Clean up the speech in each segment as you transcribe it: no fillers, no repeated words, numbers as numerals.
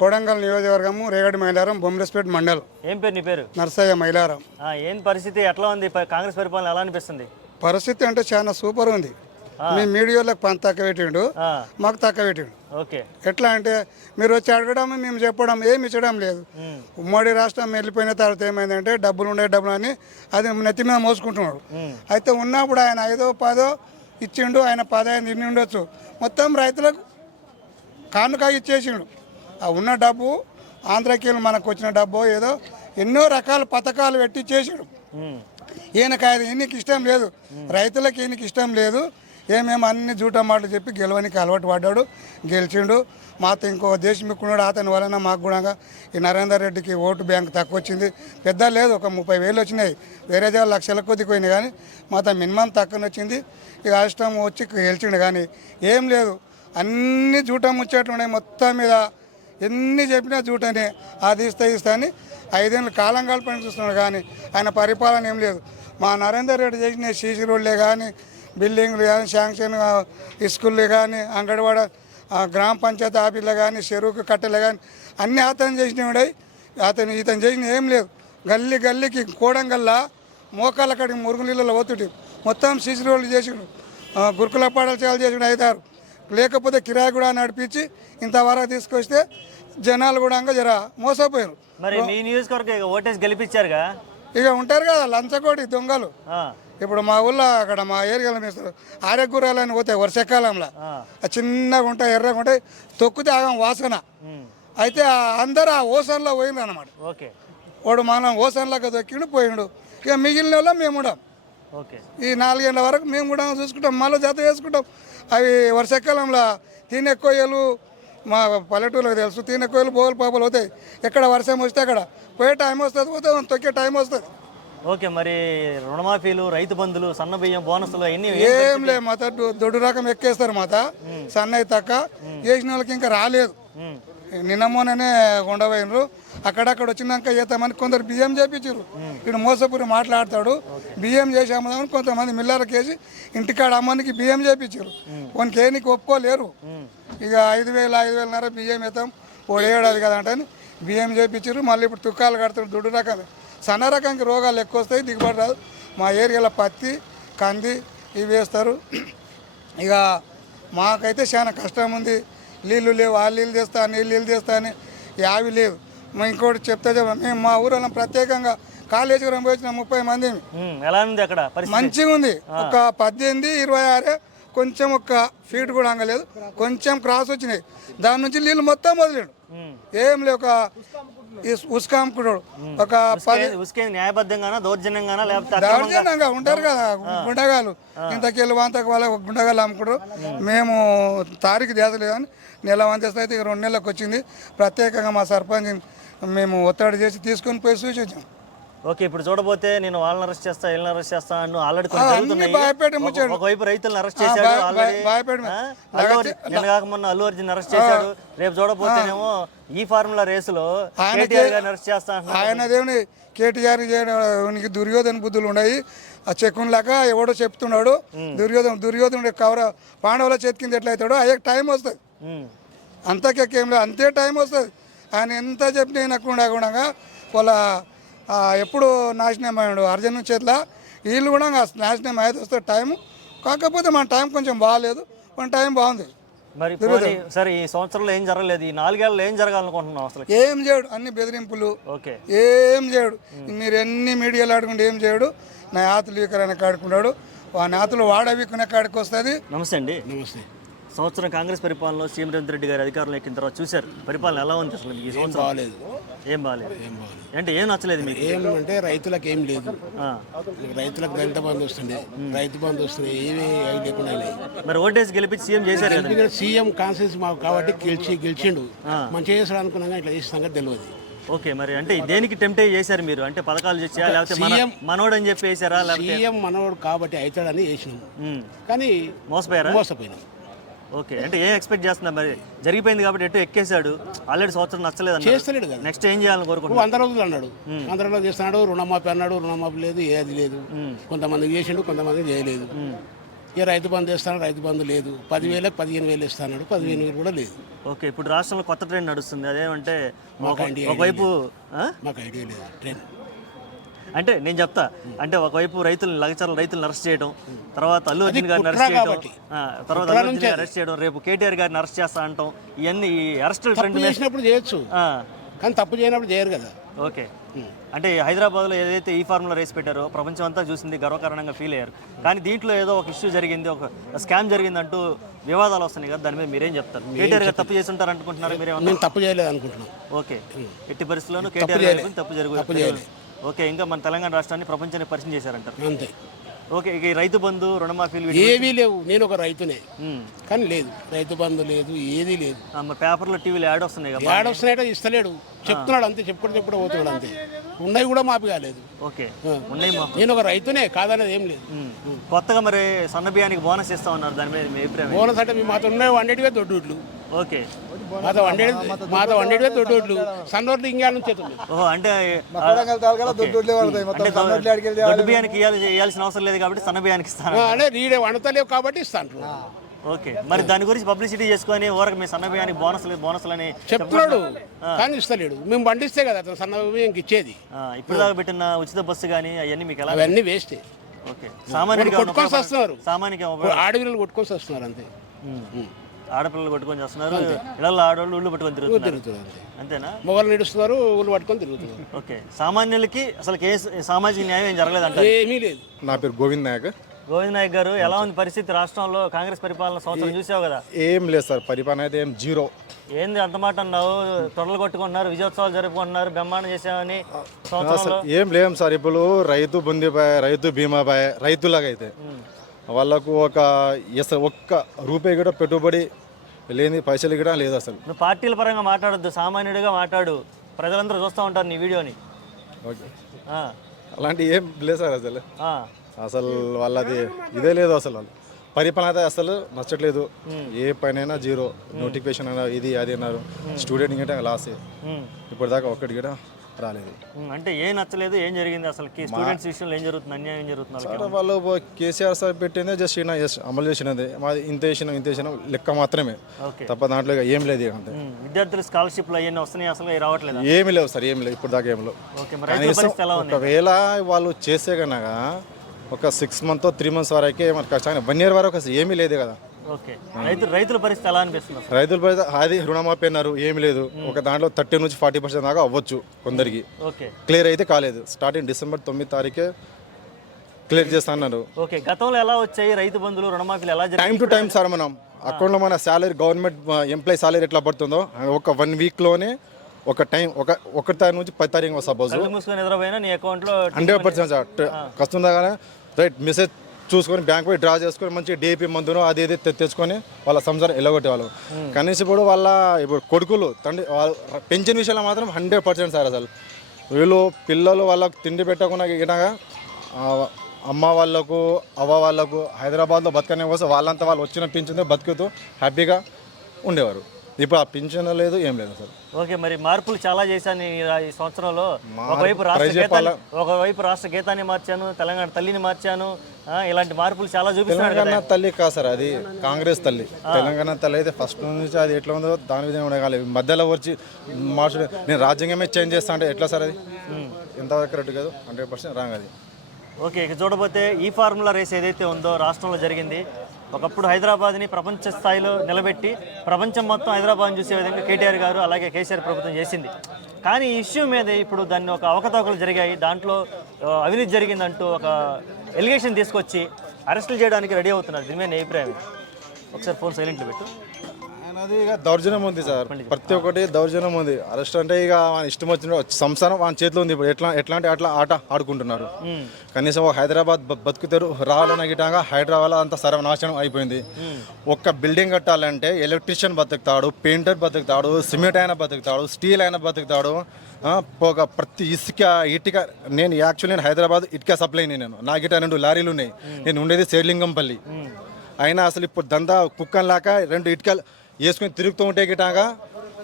కొడంగల్ నియోజకవర్గము రేగడి మైలారం బొమ్మలస్పేట మండలం. ఏం పేరు నీ పేరు? నర్సయ్య మైలారం. ఏం పరిస్థితి ఎట్లా ఉంది? కాంగ్రెస్ పరిపాలన ఎలా అనిపిస్తుంది? పరిస్థితి అంటే చాలా సూపర్ ఉంది. మీ మీడియాలకు పని తక్కువ పెట్టిండు, మాకు తక్కువ పెట్టిండు. ఓకే, ఎట్లా అంటే మీరు వచ్చి అడగడం మేము చెప్పడం ఏమి ఇచ్చడం లేదు. ఉమ్మడి రాష్ట్రం వెళ్ళిపోయిన తర్వాత ఏమైందంటే డబ్బులు ఉండే డబ్బులు అని అది నెత్తి మీద మోసుకుంటున్నాడు. అయితే ఉన్నప్పుడు ఆయన 5దో 10దో ఇచ్చిండు, ఆయన 15 తిని ఉండొచ్చు, మొత్తం రైతులకు కానుక ఇచ్చేసిండు. ఆ ఉన్న డబ్బు ఆంధ్రకి మనకు వచ్చిన డబ్బు ఏదో ఎన్నో రకాల పథకాలు పెట్టి చేసాడు. ఈయనకి ఇష్టం లేదు, రైతులకు ఈయనకి ఇష్టం లేదు. ఏమేమి అన్ని జూట మాటలు చెప్పి గెలవనికి అలవాటు పడ్డాడు, గెలిచిండు. మాతో ఇంకో దేశముక్కున్నాడు, అతని వలన మాకు కూడా ఈ నరేందర్ రెడ్డికి ఓటు బ్యాంక్ తక్కువ వచ్చింది. పెద్ద లేదు, ఒక 30,000 వచ్చినాయి, వేరే జాగా లక్షల కొద్ది పోయినాయి. కానీ మాతో మినిమం తక్కువ వచ్చింది. ఇక ఇష్టం వచ్చి గెలిచిండు. కానీ ఏం లేదు, అన్ని జూట ముచ్చట్లు ఉన్నాయి. మొత్తం మీద ఎన్ని చెప్పినా జూటనే, అది ఇస్తా అని 5 ఏళ్ళు కాలం కలపని చూస్తున్నాడు. కానీ ఆయన పరిపాలన ఏం లేదు. మా నరేందర్ రెడ్డి చేసిన సీసీ రోడ్లే కానీ, బిల్డింగ్లు కానీ, శాంక్షన్ స్కూళ్ళు కానీ, అంగన్వాడ గ్రామ పంచాయతీ ఆఫీసులు కానీ, చెరువుకు కట్టెలు కానీ అన్నీ అతను చేసినవి. ఇతను చేసిన ఏం లేదు. గల్లీకి కోడంగల్లా మోకాళ్ళ కాడికి మురుగు నీళ్ళలో పోతుంటే మొత్తం సీసీ రోడ్లు చేసిండు, గురుకుల పాఠశాలలు చేసిండు 5, 6. లేకపోతే కిరాయి కూడా నడిపించి ఇంతవరకు తీసుకొస్తే జనాలు కూడా జర మోసపోయారు. మరి మీ నియోజకవర్గం ఓటేసి గెలిపించారుగా, ఇక ఉంటారు కదా లంచకోటి దొంగలు. ఇప్పుడు మా ఊళ్ళో అక్కడ మా ఏరియాలో మేస్తారు ఆరోగ్యరాలని పోతాయి వర్షాకాలంలో, చిన్నగా ఉంటాయి, ఎర్రగా ఉంటాయి, తొక్కితే ఆగం వాసన. అయితే అందరూ ఆ ఓసన్లో పోయిండు అనమాట. ఓకే, వాడు మనం ఓసన్లాగా దొక్కిండు పోయిండు. ఇక మిగిలిన వాళ్ళం మేము ఉండం. ఓకే, ఈ 4 గంటల వరకు మేము కూడా చూసుకుంటాం, మళ్ళీ జత చేసుకుంటాం. అవి వర్షాకాలంలో తినే కొయ్యలు మా పల్లెటూళ్ళకి తెలుసు, తినే కొయ్యలు బోగలు పాపలు అవుతాయి. ఎక్కడ వర్షం వస్తే అక్కడ పోయే టైం వస్తుంది, పోతే తొక్కే టైం వస్తుంది. ఓకే, మరి రుణమాఫీలు, రైతు బంధులు, సన్న బియ్యం, బోనస్లు అన్ని ఏం లేదు. మాత దొడ్డు రకం ఎక్కేస్తారు. మాత సన్నయి తక్క వేసిన వాళ్ళకి ఇంకా రాలేదు. నిన్న మొన్ననే ఉండబోయినరు, అక్కడక్కడ వచ్చినాక చేద్దామని కొందరు బియ్యం చేపించారు. ఇక్కడ మోసపూరి మాట్లాడతాడు, బియ్యం చేసి అమ్మదామని కొంతమంది మిల్లర్కి వేసి ఇంటికాడ అమ్మనికి బియ్యం చేపించారు. కొనికి ఏనికి ఒప్పుకోలేరు. ఇక 5,000 బియ్యం వేస్తాం, ఓ ఏడాది కదా అంటే బియ్యం చేపించారు. మళ్ళీ ఇప్పుడు తుక్కాలు కడతారు. దొడ్డు రకం సన్న రకానికి రోగాలు ఎక్కువ వస్తాయి, దిగుబడి రాదు. మా ఏరియాలో పత్తి, కంది ఇవి వేస్తారు. ఇక మాకైతే చాలా కష్టం ఉంది. నీళ్ళు లేవు, ఆ నీళ్ళు తెస్తా, నీళ్ళు తెస్తా అని యావి లేవు. ఇంకోటి చెప్తా మేము మా ఊరిలో ప్రత్యేకంగా కాలేజీకి పోయించిన 30 మంది. ఎలా ఉంది అక్కడ? మంచిగా ఉంది. ఒక 18, 26 కొంచెం ఒక ఫీట్ కూడా అంగలేదు, కొంచెం క్రాస్ వచ్చినాయి. దాని నుంచి నీళ్ళు మొత్తం వదిలేడు, ఏం లేవు. ఒక ఉస్కాంకుడు ఒక 10 న్యాయబద్ధంగా దౌర్జన్యంగా దౌర్జన్యంగా ఉంటారు కదా గుండగాలు. ఇంతకెళ్ళి వంతకు వాళ్ళ గుండగాలు అమ్ముకుంటారు. మేము తారీఖు దేశలేదని నెల వంతేస్తే అయితే 2 నెలలకు వచ్చింది. ప్రత్యేకంగా మా సర్పంచ్ మేము ఒత్తిడి చేసి తీసుకొని పోయి చూసి వచ్చాం. ఓకే, ఇప్పుడు చూడబోతే నేను వాళ్ళని అరెస్ట్ చేస్తా, వీళ్ళని అరెస్ట్ చేస్తా అని ఆల్రెడీ ఒకవైపు రైతులను అరెస్ట్ చేశాడు, మొన్న అల్లు అర్జున్ అరెస్ట్ చేశాడు. రేపు చూడబోతేనేమో ఈ ఫార్ములా రేసులో అరెస్ట్ చేస్తా. ఆయన దేవుని కేటీఆర్ చేయడానికి దుర్యోధన బుద్ధులు ఉన్నాయి. ఆ చెక్కున్ లాగా ఎవడో చెప్తున్నాడు. దుర్యోధనుడు కవర పాండవుల చేతి కింద ఎట్లయితాడో అయ్యే టైం వస్తుంది. అంతకేం లేదు, అంతే టైం వస్తుంది. ఆయన ఎంత చెప్పినా వినకుండా వాళ్ళ ఎప్పుడు నాశనం అయ్యాడు అర్జున్ చేతిలో. వీళ్ళు కూడా నాశనం అయ్యేది వస్తే టైం. కాకపోతే మన టైం కొంచెం బాగాలేదు, మన టైం బాగుంది. మరి సరే, ఈ సంవత్సరంలో ఏం జరగలేదు, ఈ 4 ఏళ్ళలో ఏం జరగాలనుకుంటున్నాం? అసలు ఏం చేయడు, అన్ని బెదిరింపులు. ఓకే, ఏం చేయడు. మీరు ఎన్ని మీడియాలో ఆడుకుంటే ఏం చేయడు. నా యాతులు వీకరని కాడుకున్నాడు, ఆ నాతులు వాడవీకునే కాడికి వస్తుంది. నమస్తే అండి. నమస్తే. సంవత్సరం కాంగ్రెస్ పరిపాలనలో సీఎం రేవంత్ రెడ్డి గారు అధికారంలో ఎక్కిన తర్వాత చూశారు, పరిపాలన ఎలా ఉంది అసలు? ఈ సంవత్సరం బాగాలేదు. ఏం బాగాలేదు అంటే ఏం నచ్చలేదు మీకు? ఏమంటే రైతులకు ఏం లేదు. రైతులకు రైతు బంధు వస్తుంది, రైతు బంధు వస్తుంది, ఏమీ అవి లేకుండా. మరి ఓటేసి గెలిపించి సీఎం చేశారు కదా. సీఎం కాన్సెన్స్ మాకు కాబట్టి గెలిచిండు, మంచిగా చేస్తాడు అనుకున్నాగా ఇట్లా చేసిన సంగతి తెలియదు. ఓకే, మరి అంటే దేనికి టెంప్ట్ చేశారు మీరు? అంటే పథకాలు చేసారా, లేకపోతే మనోడు అని చెప్పి వేసారా? సీఎం మనోడు కాబట్టి అవుతాడని వేసినాం, కానీ మోసపోయినాం. ఓకే, అంటే ఏం ఎక్స్పెక్ట్ చేస్తున్నా? మరి జరిగిపోయింది కాబట్టి ఎటు ఎక్కేసాడు, ఆల్రెడీ సంవత్సరం నచ్చలేదు, చేస్తలేడు కదా. నెక్స్ట్ ఏం చేయాలని కోరుకుంటున్నాడు? 100 రోజులు అన్నాడు, 100 రోజులు చేస్తున్నాడు. రుణమాఫీ అన్నాడు, రుణమాఫీ లేదు, ఏది లేదు. కొంతమంది చేసిండు, కొంతమంది చేయలేదు. ఇక రైతు బంధు ఇస్తాను, రైతు బంధు లేదు. 10,000 15,000 ఇస్తాడు, 15,000 కూడా లేదు. ఓకే, ఇప్పుడు రాష్ట్రంలో కొత్త ట్రెండ్ నడుస్తుంది. అదేమంటే మాకు ఐడియా ఒకవైపు మాకు ఐడియా లేదు ట్రైన్. అంటే నేను చెప్తా, అంటే ఒకవైపు రైతులను అరెస్ట్ చేయడం, తర్వాత అల్లు అర్జున్ గారిని కుట్ర అరెస్ట్ చేయడం, కాబట్టి. తర్వాత అల్లు అర్జున్ గారిని అరెస్ట్ చేయడం, రేపు కేటీఆర్ గారిని అరెస్ట్ చేస్తా అంటాం, ఇవన్నీ ఈ అరెస్టుల ట్రెండ్ తప్పు చేసినప్పుడు చేయొచ్చు, కానీ తప్పు చేయనప్పుడు చేయరు కదా. ఓకే, అంటే హైదరాబాద్లో ఏదైతే ఈ ఫార్ములా రేస్ పెట్టారో ప్రపంచం అంతా చూసింది, గర్వకారణంగా ఫీల్ అయ్యారు. కానీ దీంట్లో ఏదో ఒక ఇష్యూ జరిగింది, ఒక స్కామ్ జరిగింది అంటూ వివాదాలు వస్తున్నాయి కదా, దాని మీద మీరేం చెప్తారు? కేటీఆర్ గారు తప్పు చేసి ఉంటారు అనుకుంటున్నారు మీరేమన్నా? నేను తప్పు చేయలేదు అనుకుంటున్నాను. ఓకే, ఎట్టి పరిస్థితుల్లోనూ కేటీఆర్ గారి తప్పు జరుగుతుంది. ఓకే, ఇంకా మన తెలంగాణ రాష్ట్రాన్ని ప్రపంచానికి పరిచయం చేశారంటారు. అంతే. ఓకే, ఇక ఈ రైతు బంధు, రుణమాఫీలు ఏవీ లేవు. నేను ఒక రైతునే, కానీ లేదు, రైతు బంధు లేదు, ఏదీ లేదు. పేపర్లో టీవీలో యాడ్ వస్తున్నాయి కదా, యాడ్ వస్తున్నాయో ఇస్తలేడు, చెప్తున్నాడు అంతే, చెప్పుకుంటూ పోతున్నాడు అంతే. ఉన్నవి కూడా మాపి కాలేదు. ఓకే, ఉన్నాయి మా నేను ఒక రైతునే, కాదనేది ఏం లేదు. కొత్తగా మరి సన్న బియ్యానికి బోనస్ ఇస్తా ఉన్నారు, దాని మీద మీ అభిప్రాయం? బోనస్ అంటే మాతో ఉన్నాయి 100 దొడ్డుడ్లు. ఓకే, మాతో 100 దొడ్డుడ్లు, సన్నోర్లు ఇంగా నుంచి ఓహో, అంటే దొడ్డు బియ్యానికి ఇవ్వాల్సిన అవసరం లేదు కాబట్టి సన్న బియ్యానికి ఇస్తాను అంటే రీడే వండుతలేవు కాబట్టి ఇస్తాను. ఓకే, మరి దాని గురించి పబ్లిసిటీ చేసుకొని ఊరకు మీ సన్న బియ్యానికి బోనస్లు అని చెప్తున్నాడు, కానీ ఇస్తలేడు. మేము పండిస్తే కదా అతను సన్న బియ్యంకి ఇచ్చేది. ఇప్పుడు దాకా పెట్టిన ఉచిత బస్సు కానీ అవన్నీ మీకు ఎలా? అవన్నీ వేస్టే. ఓకే, సామాన్యుడిగా కొట్టుకొని వస్తున్నారు, సామాన్య ఆడపిల్లలు కొట్టుకొని వస్తున్నారు అంతే. ఆడపిల్లలు కొట్టుకొని వస్తున్నారు, ఇళ్ళల్లో ఆడవాళ్ళు ఊళ్ళు పట్టుకొని తిరుగుతున్నారు అంతేనా? మొగలు నడుస్తున్నారు, ఊళ్ళు పట్టుకొని తిరుగుతున్నారు. ఓకే, సామాన్యులకి అసలు సామాజిక న్యాయం ఏం జరగలేదంట? ఏమీ లేదు. నా పేరు గోవింద్ నాయక్. గోవింద్ నాయక్ గారు, ఎలా ఉంది పరిస్థితి రాష్ట్రంలో? కాంగ్రెస్ పరిపాలన సంవత్సరం చూసావు కదా. ఏం లేదు సార్, పరిపాలన అయితే ఏం జీరో. ఏంది అంత మాట అన్నావు? తొడలు కొట్టుకుంటున్నారు, విజయోత్సవాలు జరుపుకుంటున్నారు, బ్రహ్మాండం చేసామని సంవత్సరంలో. ఏం లేం సార్, ఇప్పుడు రైతు బంధుపై, రైతు బీమాపై, రైతులాగా అయితే వాళ్ళకు ఒక్క రూపాయి కూడా పెట్టుబడి లేని, పైసలు కూడా లేదు అసలు. నువ్వు పార్టీల పరంగా మాట్లాడొద్దు, సామాన్యుడిగా మాట్లాడు, ప్రజలందరూ చూస్తూ ఉంటారు నీ వీడియోని. ఓకే, అలాంటి ఏం లేదు సార్ అసలు. ఆ, అసలు వాళ్ళది ఇదే లేదు అసలు. వాళ్ళు పరిపాలన అయితే అసలు నచ్చట్లేదు. ఏ పైన జీరో, నోటిఫికేషన్ అయినా ఇది అది అన్నారు. స్టూడెంట్ ఇంకా లాస్, ఇప్పటిదాకా ఒక్కటి కూడా రాలేదు. అంటే ఏం నచ్చలేదు, ఏం జరిగింది అసలు? స్టూడెంట్స్ విషయంలో ఏం జరుగుతుంది, అన్యాయం ఏం జరుగుతుంది? సార్ వాళ్ళు కేసీఆర్ సార్ పెట్టిందే జస్ట్ ఈయన అమలు చేసినది, మాది ఇంత వేసినాం లెక్క మాత్రమే తప్ప దాంట్లో ఏం లేదు. అంతే. విద్యార్థులు స్కాలర్షిప్లు అవన్నీ వస్తున్నాయి, అసలు రావట్లేదు? ఏమి లేవు సార్, ఏమి లేవు ఇప్పుడు దాకా ఏమి లేవు. ఒకవేళ వాళ్ళు చేసే కనుక ఒక 6 months 3 months వరకే మనకు ఖచ్చితంగా 1 year వరకు అసలు ఏమీ లేదు కదా. ఓకే, రైతుల పరిస్థితి ఎలా అనిపిస్తుంది? రైతుల పరిస్థితి అది రుణమాఫీ అన్నారు, ఏమి లేదు. ఒక దాంట్లో 30 నుంచి 40% దాకా అవ్వచ్చు కొందరికి. ఓకే, క్లియర్ అయితే కాలేదు. స్టార్టింగ్ December 9 క్లియర్ చేస్తా అన్నారు. ఓకే, గతంలో ఎలా వచ్చాయి రైతు బంధువులు, రుణమాఫీలు ఎలా? టైం టు టైం సార్, మనం అకౌంట్లో మన శాలరీ, గవర్నమెంట్ ఎంప్లాయీ శాలరీ ఎట్లా పడుతుందో ఒక 1 weekలోనే ఒక టైం, ఒక తారీఖు నుంచి 10 తారీఖు సపోజ్ మూసుకొని నిద్రపోయినా నీ అకౌంట్లో 100% సార్ వస్తుందా కానీ రైట్ మెసేజ్ చూసుకొని బ్యాంక్ పోయి డ్రా చేసుకొని మంచి డిఏపీ మందును అది ఇది తెచ్చుకొని వాళ్ళ సంసారం ఎలగొట్టేవాళ్ళు. కనీసం ఇప్పుడు కొడుకులు తండ్రి పెన్షన్ విషయంలో మాత్రం 100% సార్. అసలు వీళ్ళు పిల్లలు వాళ్ళకు తిండి పెట్టకుండా గినగా అమ్మ వాళ్ళకు, అవ్వ వాళ్ళకు హైదరాబాద్లో బతకనే కోసం వాళ్ళంతా వాళ్ళు వచ్చిన పింఛన్తో బతుకుతూ హ్యాపీగా ఉండేవారు. ఇప్పుడు ఆ పింఛన్ లేదు, ఏం లేదు సార్. ఓకే, మరి మార్పులు చాలా చేశాను ఈ సంవత్సరంలో. ఒకవైపు రాష్ట్ర గీతాన్ని మార్చాను, తెలంగాణ తల్లిని మార్చాను, ఇలాంటి మార్పులు చాలా చూపిస్తున్నాను. తెలంగాణ తల్లి కాదు సార్, అది కాంగ్రెస్ తల్లి. తెలంగాణ తల్లి అయితే ఫస్ట్ నుంచి అది ఎట్లా ఉందో దాని విధంగా ఉండగాలి. మధ్యలో వచ్చి మార్చు, నేను రాజ్యాంగమే చేంజ్ చేస్తా అంటే ఎట్లా సార్? అది ఎంతవరకు కరెక్ట్ కాదు, 100% రాంగ్ అది. ఓకే, ఇక చూడబోతే ఈ ఫార్ములా రేస్ ఏదైతే ఉందో రాష్ట్రంలో జరిగింది. ఒకప్పుడు హైదరాబాద్ని ప్రపంచ స్థాయిలో నిలబెట్టి ప్రపంచం మొత్తం హైదరాబాద్ని చూసే విధంగా కేటీఆర్ గారు అలాగే కేసీఆర్ ప్రభుత్వం చేసింది. కానీ ఈ ఇష్యూ మీద ఇప్పుడు దాన్ని ఒక అవకతవకలు జరిగాయి, దాంట్లో అవినీతి జరిగిందంటూ ఒక ఎలిగేషన్ తీసుకొచ్చి అరెస్టులు చేయడానికి రెడీ అవుతున్నారు. దీని మీద అభిప్రాయం? ఒకసారి ఫోన్ సైలెంట్లో పెట్టు. అది ఇక దౌర్జన్యం ఉంది సార్, ప్రతి ఒక్కటి దౌర్జన్యం ఉంది. అరెస్ట్ అంటే ఇక ఇష్టం వచ్చిన సంసారం వాళ్ళ చేతిలో ఉంది. ఇప్పుడు ఎట్లాంటి అట్లా ఆట ఆడుకుంటున్నారు. కనీసం హైదరాబాద్ బతుకుతారు రావాలన్న గిటంగా హైదరాబాద్ అంతా సర్వనాశనం అయిపోయింది. ఒక్క బిల్డింగ్ కట్టాలంటే ఎలక్ట్రీషియన్ బతుకుతాడు, పెయింటర్ బతుకుతాడు, సిమెంట్ అయినా బతుకుతాడు, స్టీల్ అయినా బతుకుతాడు. ప్రతి ఇటుక నేను యాక్చువల్లీ హైదరాబాద్ ఇటుక సప్లై నేను, నా గిట 2 లారీలు ఉన్నాయి. నేను ఉండేది శేర్లింగంపల్లి. అయినా అసలు ఇప్పుడు దందా కుక్కన్ లాక 2 ఇటుకలు వేసుకొని తిరుగుతూ ఉంటే గిటాగా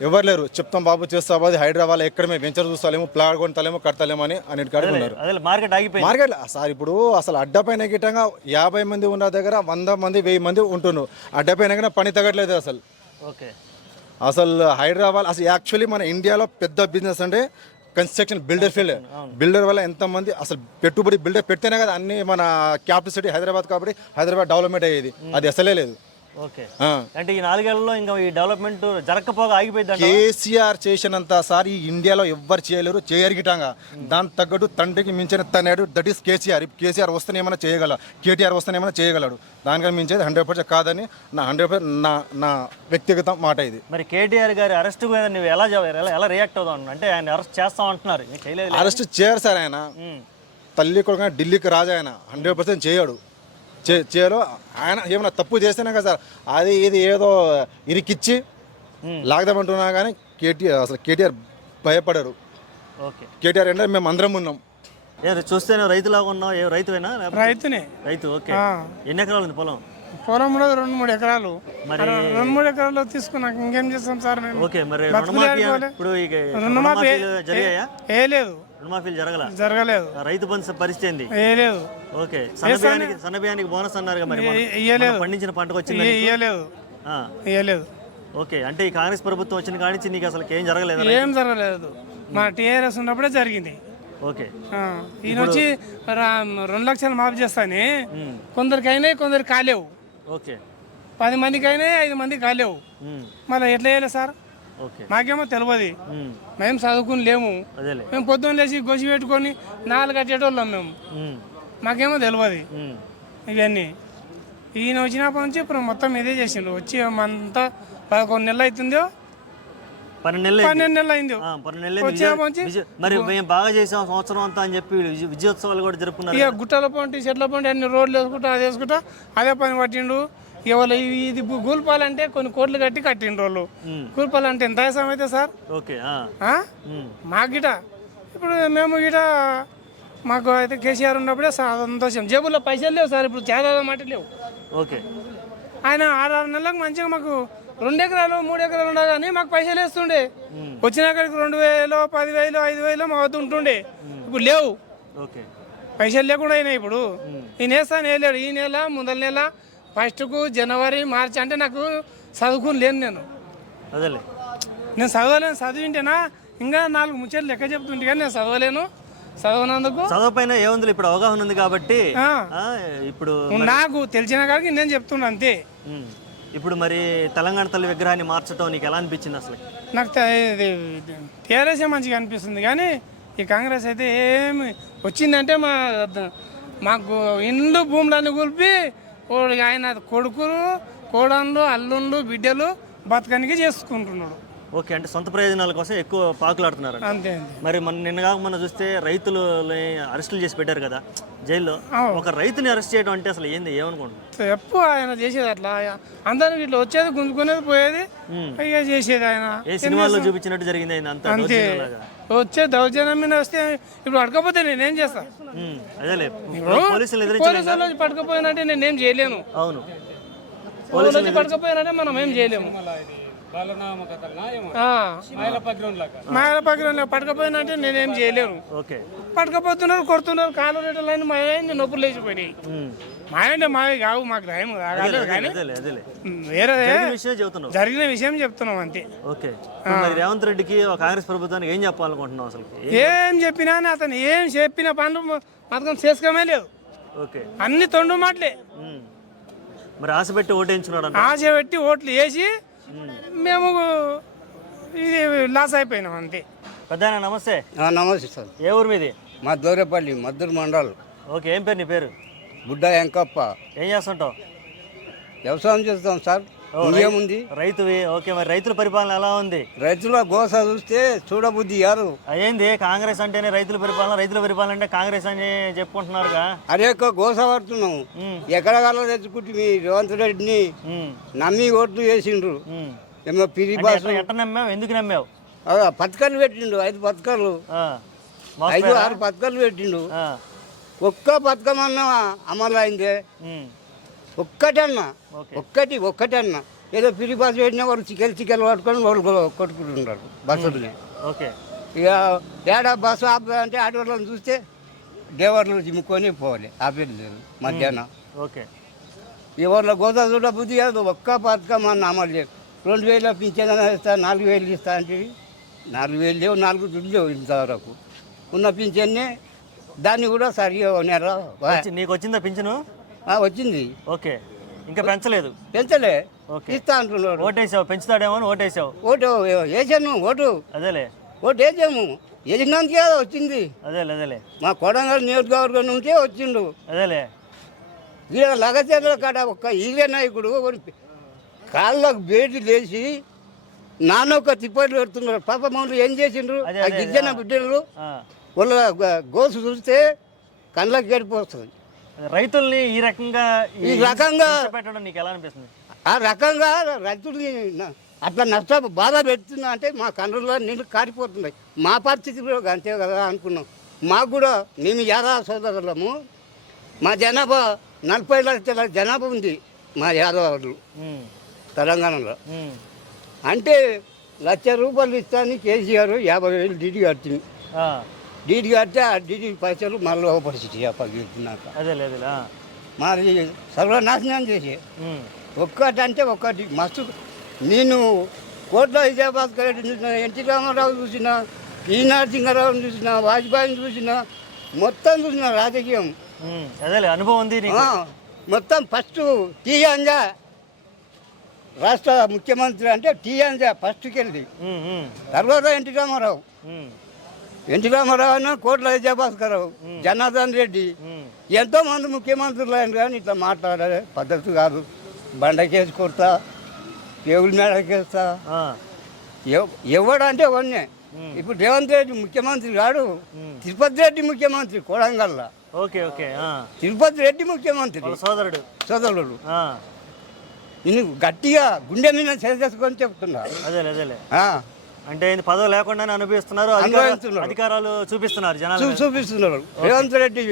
ఎవరు లేరు. చెప్తాం బాబు చేస్తాం అది హైదరాబాద్ ఎక్కడమే వెంచర్ చూస్తాలేమో ప్లాట్ కొనతాలేమో కడతాలేమో అని అన్నిటికీ ఉన్నారు. అదే మార్కెట్ ఆగిపోయింది. మార్కెట్ సార్ ఇప్పుడు అసలు అడ్డపైన గిట్టంగా 50 మంది ఉన్న దగ్గర 100 మంది 1000 మంది ఉంటున్నారు. అడ్డపైన గిట్ట పని తగ్గట్లేదు అసలు. ఓకే. అసలు హైదరాబాద్ అసలు యాక్చువల్లీ మన ఇండియాలో పెద్ద బిజినెస్ అంటే కన్స్ట్రక్షన్ బిల్డర్ ఫీల్డ్. బిల్డర్ వల్ల ఎంతమంది అసలు పెట్టుబడి బిల్డర్ పెడితేనే కదా అన్ని మన క్యాపిటల్ సిటీ హైదరాబాద్ కాబట్టి హైదరాబాద్ డెవలప్మెంట్ అయ్యేది. అది అసలే లేదు. ఓకే. అంటే ఈ 4 ఏళ్లలో ఇంకా ఈ డెవలప్మెంట్ జరగకపోగా ఆగిపోయింది. కేసీఆర్ చేసినంత సార్ ఈ ఇండియాలో ఎవ్వరు చేయలేరు, చేయరిగిటాగా. దాని తగ్గట్టు తండ్రికి మించిన తనేడు దట్ ఈస్ కేసీఆర్. కేసీఆర్ వస్తేనే ఏమైనా చేయగల, కేటీఆర్ వస్తేనే ఏమైనా చేయగలడు. దానికన్నా మించేది 100% కాదని నా 100% నా వ్యక్తిగత మాట ఇది. మరి కేటీఆర్ గారి అరెస్ట్ మీద నువ్వు ఎలా రియాక్ట్ అవుతావు? అంటే ఆయన అరెస్ట్ చేస్తాం అంటున్నారు, చేయలేదు. అరెస్ట్ చేయరు సార్. ఆయన తల్లి కొడుకు ఢిల్లీకి రాజు. ఆయన 100% చేయడు. చేయలో ఆయన ఏమైనా తప్పు చేస్తేనే కదా సార్ అది ఇది ఏదో ఇరికిచ్చి లాగదామంటున్నా కానీ కేటీఆర్ భయపడరు. ఓకే. కేటీఆర్ అంటే మేము అందరం ఉన్నాం. చూస్తేనే రైతులాగా ఉన్నావు. ఏ రైతువేనా? రైతునే. రైతు. ఓకే. ఎన్ని ఎకరాలు ఉంది పొలం? పొలం కూడా 2-3 ఎకరాలు. మరి 2-3 ఎకరాలు తీసుకున్నాక ఇంకేం చేస్తాం సార్ మేము? ఓకే. మరి రుణమాఫీ జరిగాయా? ఏ లేదు. రుణమాఫీలు జరగలేదు. రైతు బంధు పరిస్థితి ఏంది? ఏ లేదు. ఓకే. సన్నబియ్యానికి బోనస్ అన్నారు మరి పండించిన పంటకు వచ్చింది? ఇయ్యలేదు. ఓకే. అంటే ఈ కాంగ్రెస్ ప్రభుత్వం వచ్చిన కానించి నీకు అసలు ఏం జరగలేదు? ఏం జరగలేదు. మా టీఆర్ఎస్ ఉన్నప్పుడే జరిగింది. ఓకే. ఈయన వచ్చి 2 లక్షలు మాఫీ చేస్తానే కొందరికి అయినాయి, కొందరికి కాలేవు. ఓకే. 10 మందికి అయినాయి, 5 మందికి కాలేవు. మళ్ళీ ఎట్లా చేయాలి సార్? మాకేమో తెలియదు. మేము చదువుకుని లేము. మేము పొద్దున్న లేచి గొసి పెట్టుకొని 4 కట్టేటోళ్ళం మేము. మాకేమో తెలియదు ఇవన్నీ. ఈయన వచ్చినప్పటి నుంచి ఇప్పుడు మొత్తం ఇదే చేసిండు. వచ్చి అంతా 11 నెలలు అవుతుందో 12 నెలలు అయిందో వచ్చినప్పటి నుంచి. మరి మేము బాగా చేసాం సంవత్సరం అంతా అని చెప్పి విజయోత్సవాలు కూడా జరుపుకున్నారు. ఇక గుట్టల పంటి చెట్ల పంటి అన్ని రోడ్లు వేసుకుంటా అది వేసుకుంటా అదే పని పట్టిండు. ఇవాళ ఇది గూల్పాలంటే కొన్ని కోట్లు కట్టిండ్రు వాళ్ళు. గూల్పాలంటే ఎంత అవసరం అయితే సార్? ఓకే. మాకు గిట ఇప్పుడు మేము గిట మాకు అయితే కేసీఆర్ ఉన్నప్పుడే సంతోషం. జేబుల్లో పైసలు లేవు సార్, ఇప్పుడు చాలా మాట లేవు. ఓకే. ఆయన 6 నెలలకు మంచిగా మాకు 2 ఎకరాలు 3 ఎకరాలు ఉన్నా కానీ మాకు పైసలు వేస్తుండే. వచ్చిన అక్కడికి 2000, 10,000, 5,000 మా వద్ద ఉంటుండే. ఇప్పుడు లేవు. ఓకే. పైసలు లేకుండా అయినాయి. ఇప్పుడు ఈయన వేస్తాను వేయలేడు. ఈ నెల ముందల నెల ఫస్ట్కు జనవరి మార్చి అంటే నాకు చదువుకుని లేను. నేను చదవలేను. చదివింటేనా ఇంకా 4 ముచ్చట్లు లెక్క చెప్తుంటే కానీ నేను చదవలేను. చదవనందుకు చదవపైన ఏముంది ఇప్పుడు అవగాహన ఉంది కాబట్టి ఇప్పుడు నాకు తెలిసిన కాడికి నేను చెప్తున్నా అంతే. ఇప్పుడు మరి తెలంగాణ తల్లి విగ్రహాన్ని మార్చడం నీకు ఎలా అనిపించింది అసలు? నాకు టీఆర్ఎస్ మంచిగా అనిపిస్తుంది కానీ ఈ కాంగ్రెస్ అయితే ఏమి వచ్చిందంటే మాకు ఇండ్లు భూములన్నీ కూల్పి ఆయన కొడుకులు కోడళ్ళు అల్లుళ్ళు బిడ్డలు బతకనికి చేసుకుంటున్నాడు. ఓకే. అంటే సొంత ప్రయోజనాల కోసం ఎక్కువ పాకులాడుతున్నారు. అంతే. మరి మొన్న చూస్తే రైతులు అరెస్టులు చేసి పెట్టారు కదా జైల్లో. ఒక రైతుని అరెస్ట్ చేయడం అంటే అసలు ఏంది, ఏమనుకుంటున్నారు? ఎప్పుడు ఆయన చేసేది అట్లా అందరికి ఇట్లా వచ్చేది గుంజుకునేది పోయేది ఇక చేసేది. ఆయన ఏ సినిమాల్లో చూపించినట్టు జరిగింది అంతే. వచ్చే దౌర్జన్యం మీద వస్తే ఇప్పుడు అడకపోతే నేనేం చేస్తా? అదేలే పోలీసులు పడకపోయినట్టే నేనేం చేయలేను. అవును. పోలీసులు పడకపోయినట్టే మనం ఏం చేయలేము. మాయల పగ్రంలో పడకపోయినట్టే నేనేం చేయలేను. పడకపోతున్నారు, కొడుతున్నారు, కాలు రేటలు మా నొప్పులు లేచిపోయినాయి. మాయంటే మావి కావు, మాకు భయం కాలేదు కానీ వేరే జరిగిన విషయం చెప్తున్నాం అంతే. ఓకే. రేవంత్ రెడ్డికి కాంగ్రెస్ ప్రభుత్వానికి ఏం చెప్పాలనుకుంటున్నాం? అసలు ఏం చెప్పినా అతను ఏం చెప్పిన పనులు మాత్రం చేసుకోమే లేదు. ఓకే. అన్ని తొండు మాటలే. మరి ఆశ పెట్టి ఓటేయించున్నాడు. ఆశ పెట్టి ఓట్లు వేసి మేము ఇది లాస్ అయిపోయినాం అంతే. పెద్ద నమస్తే. నమస్తే సార్. ఏ ఊరు మీది? మా దూరేపల్లి మద్దూరు మండల్. ఓకే. ఏం పేరు నీ పేరు? బుడ్డ ఎంకప్ప. ఏం చేస్తుంటావు? వ్యవసాయం చేస్తాం సార్. ఏముంది రైతువి. ఓకే. మరి రైతుల పరిపాలన ఎలా ఉంది? రైతుల గోస చూస్తే చూడబుద్ధి యారు. అదేంది కాంగ్రెస్ అంటేనే రైతుల పరిపాలన అంటే కాంగ్రెస్ అని చెప్పుకుంటున్నారుగా. అరే గోస పడుతున్నాం. ఎక్కడ కాలో తెచ్చుకుంటే రేవంత్ రెడ్డిని నమ్మి ఓట్లు వేసిండ్రు. ఏమో పిరి బాసు. ఎట్లా నమ్మావు? ఎందుకు నమ్మావు? పథకాలు పెట్టిండు. 5 పథకాలు 5-6 పథకాలు పెట్టిండు. ఒక్క పథకం అన్నా అమలు అయిందే? ఒక్కటన్నా. ఏదో ఫ్రీ బస్సు పెట్టినా వాళ్ళు చికెన్ పట్టుకొని వాళ్ళు కొట్టుకుంటున్నారు బస్సులని. ఓకే. ఇక ఏడా బస్సు ఆపుతుందంటే ఆటోలను చూస్తే డ్రైవర్లు జిమ్ముకొని పోవాలి, ఆపేది లేదు మధ్యాహ్నం. ఓకే. ఎవరిలో గోదా చూడ బుద్ధి కాదు, ఒక్క పథకం అన్న అమలు లేదు. 2000 పింఛన్ ఇస్తా, 4000 ఇస్తా అంటే 4000 లేవు, 4 దుడ్లు లేవు ఇంతవరకు. ఉన్న పింఛన్నే దాన్ని కూడా సరిగా ఉన్నారా నీకు వచ్చిందా పింఛను? వచ్చింది. ఓకే. ఇంకా పెంచలేదు? పెంచలే, ఓకే. ఇస్తా అంటున్నాడు. ఓటేసావు, పెంచుతాడేమో అని ఓటేసావు? ఓటు వేసాను, ఓటు వేసాము, వేసినందుకే కదా వచ్చింది. అదేలే. మా కొడంగల్ నియోజకవర్గం నుంచే వచ్చిండు. అదేలే. ఈడ లగచర్ల కాడ ఒక్క ఈవే నాయకుడు కాళ్ళకు బేటి లేచి నానొక్క తిప్పట్లు పెడుతున్నారు. పాప మమ్మల్ని ఏం చేసిండ్రు? ఆ గిరిజన బిడ్డలు వాళ్ళ గోసు చూస్తే కళ్ళకి గడిపోతుంది. రైతుల్ని ఈ రకంగా పెట్టడం నీకు ఎలా అనిపిస్తుంది? ఆ రకంగా రైతుల్ని అట్లా బాధ పెడుతున్నా అంటే మా కళ్ళల్లో నీళ్ళు కారిపోతున్నాయి. మా పరిస్థితి కూడా అంతే కదా అనుకున్నాం. మాకు కూడా మేము యాదవ సోదరులము, మా జనాభా 40 లక్షల జనాభా ఉంది మా యాదవులు తెలంగాణలో. అంటే ₹1,00,000 ఇస్తాను కేసీఆర్ 50,000 డీడీ కట్టింది. డీడీ కడితే ఆ డీడీ పైసలు మళ్ళీ పరిస్థితి అప్పగిస్తున్నాక మాది సర్వనాశనం చేసి ఒక్కటంటే ఒక్కటి మస్తు. నేను కోట్ల విజయభాస్కర్ రెడ్డి చూసిన, ఎన్టీ రామారావు చూసిన, ఈ నరసింహారావుని చూసిన, వాజ్పేయిని చూసిన, మొత్తం చూసిన రాజకీయం. అదేలే అనుభవం ఉంది మొత్తం. ఫస్ట్ టీ అంజా రాష్ట్ర ముఖ్యమంత్రి అంటే టీ అంజా ఫస్ట్కి వెళ్ళి, తర్వాత ఎన్టీ రామారావు అన్న, కోట్ల విజయభాస్కరరావు, జనార్దన్ రెడ్డి, ఎంతోమంది ముఖ్యమంత్రులు అయిన కానీ ఇట్లా మాట్లాడే పద్ధతి కాదు. బండకేసి కొడతా, దేవుడి మేడకేస్తా, ఎవడంటే వన్నే. ఇప్పుడు రేవంత్ రెడ్డి ముఖ్యమంత్రి కాడు, తిరుపతి రెడ్డి ముఖ్యమంత్రి కొడంగల్లా. ఓకే. తిరుపతి రెడ్డి ముఖ్యమంత్రి సోదరుడు. నేను గట్టిగా గుండె మీద చేసుకొని చెప్తున్నా. అదేలే. అంటే పదవి లేకుండానే అనుభవిస్తున్నారు, అధికారాలు చూపిస్తున్నారు జనాలు, చూపిస్తున్నారు. రేవంత్ రెడ్డి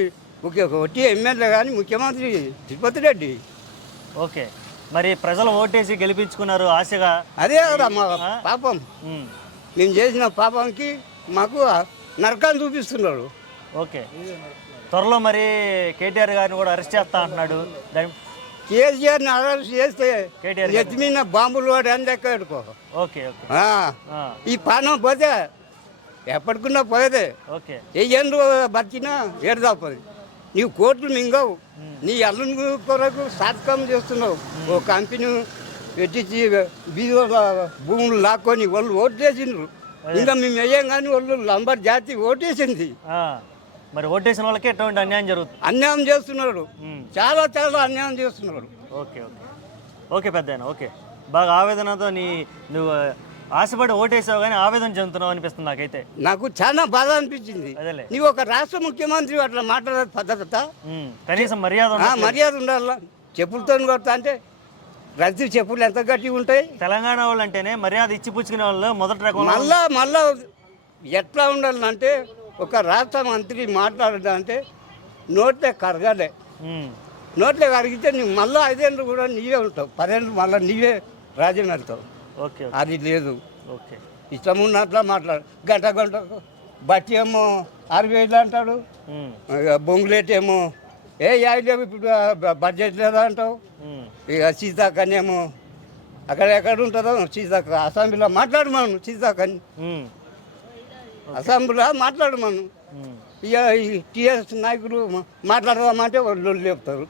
ఒకటి ఎమ్మెల్యే కానీ ముఖ్యమంత్రి తిరుపతి రెడ్డి. ఓకే. మరి ప్రజలు ఓటేసి గెలిపించుకున్నారు ఆశగా. అదే కదా మా పాపం, మేము చేసిన పాపంకి మాకు నరకాన్ని చూపిస్తున్నారు. ఓకే. త్వరలో మరి కేటీఆర్ గారిని కూడా అరెస్ట్ చేస్తా అంటున్నాడు. కేసీఆర్ని అరెస్ట్ చేస్తే ఎత్తి మీద బాంబులు వాడు అని లెక్క పెట్టుకో. ఓకే. ఈ పానం పోతే ఎప్పటికున్నా పోయేదే. ఓకే. ఏ ఎండు బతికినా ఏడు తప్పదు. నీవు కోట్లు మింగవు, నీ అల్లుని కొరకు సాధకం చేస్తున్నావు. ఓ కంపెనీ పెట్టించి బీదోళ్ళ భూములు లాక్కొని వాళ్ళు ఓట్లేసిండ్రు. ఇంకా మేము వేయం కానీ వాళ్ళు లంబర్ జాతి ఓటేసింది. మరి ఓటేసిన వాళ్ళకి ఎటువంటి అన్యాయం జరుగుతుంది? అన్యాయం చేస్తున్నాడు, చాలా అన్యాయం చేస్తున్నాడు. ఓకే పెద్దాయన. ఓకే. బాగా ఆవేదనతో నువ్వు ఆశపడి ఓటేసావు కానీ ఆవేదన చెందుతున్నావు అనిపిస్తుంది నాకైతే. నాకు చాలా బాధ అనిపించింది. నీవు ఒక రాష్ట్ర ముఖ్యమంత్రి అట్లా మాట్లాడే పద్ధత, కనీసం మర్యాద ఉండాల. చెప్పులతో కొడతా అంటే రైతు చెప్పులు ఎంత గట్టిగా ఉంటాయి. తెలంగాణ వాళ్ళు అంటేనే మర్యాద ఇచ్చి పుచ్చుకునే వాళ్ళు మొదటి రకం. మళ్ళా ఎట్లా ఉండాలంటే ఒక రాష్ట్ర మంత్రి మాట్లాడాలంటే నోట్లే కరగాలే. నోట్లే కరిగితే నువ్వు మళ్ళీ 5 ఏళ్ళు కూడా నీవే ఉంటావు, 10 ఏళ్ళు మళ్ళీ నీవే రాజ్యం వెళ్తావు. అది లేదు. ఇష్టం ఉన్నట్లా మాట్లాడు. గంట బట్టి ఏమో 60,000 అంటాడు, బొంగులేట్ ఏమో 50 లేవు, ఇప్పుడు బడ్జెట్ లేదా అంటావు. ఇక సీతాకనేమో అక్కడ ఎక్కడ ఉంటుందో సీతాక అసెంబ్లీలో మాట్లాడు మనం. సీతాకని అసెంబ్లీలో మాట్లాడు మనం. ఇక ఈ టీఆర్ఎస్ నాయకులు మాట్లాడదామంటే వాళ్ళు లేపుతారు.